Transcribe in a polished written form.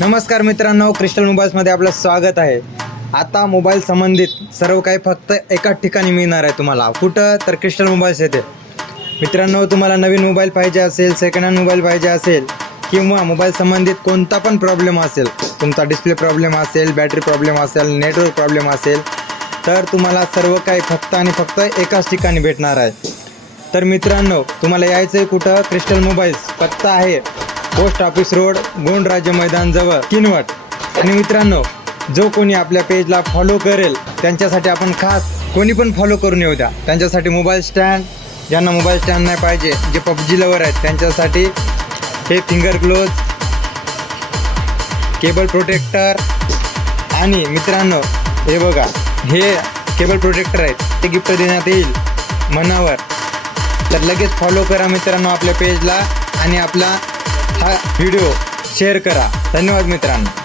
नमस्कार मित्रांनो, क्रिस्टल मोबाईल्समध्ये आपलं स्वागत आहे। आता मोबाईल संबंधित सर्व काही फक्त एकाच ठिकाणी मिळणार आहे तुम्हाला। कुठं तर क्रिस्टल मोबाईल्स येथे। मित्रांनो, तुम्हाला नवीन मोबाईल पाहिजे असेल, सेकंड हँड मोबाईल पाहिजे असेल किंवा मोबाईल संबंधित कोणता पण प्रॉब्लेम असेल, तुमचा डिस्प्ले प्रॉब्लेम असेल, बॅटरी प्रॉब्लेम असेल, नेटवर्क प्रॉब्लेम असेल, तर तुम्हाला सर्व काही फक्त आणि फक्त एकाच ठिकाणी भेटणार आहे। तर मित्रांनो, तुम्हाला यायचं आहे कुठं? Crystal mobiles. पत्ता आहे पोस्ट ऑफिस रोड, गोंड राज्य मैदान जवळ, किनवट। आणि मित्रांनो, जो कोणी आपल्या पेजला फॉलो करेल त्यांच्यासाठी आपण खास, कोणी पण फॉलो करून येऊ द्या, त्यांच्यासाठी मोबाईल स्टँड, ज्यांना मोबाईल स्टँड नाही पाहिजे, जे पबजी लवर आहेत त्यांच्यासाठी हे फिंगर ग्लोव्ज, केबल प्रोटेक्टर। आणि मित्रांनो, हे बघा, हे केबल प्रोटेक्टर आहेत, ते गिफ्ट देण्यात येईल मनावर। तर लगेच फॉलो करा मित्रांनो आपल्या पेजला आणि आपला हा व्हिडिओ शेअर करा। धन्यवाद मित्रांनो।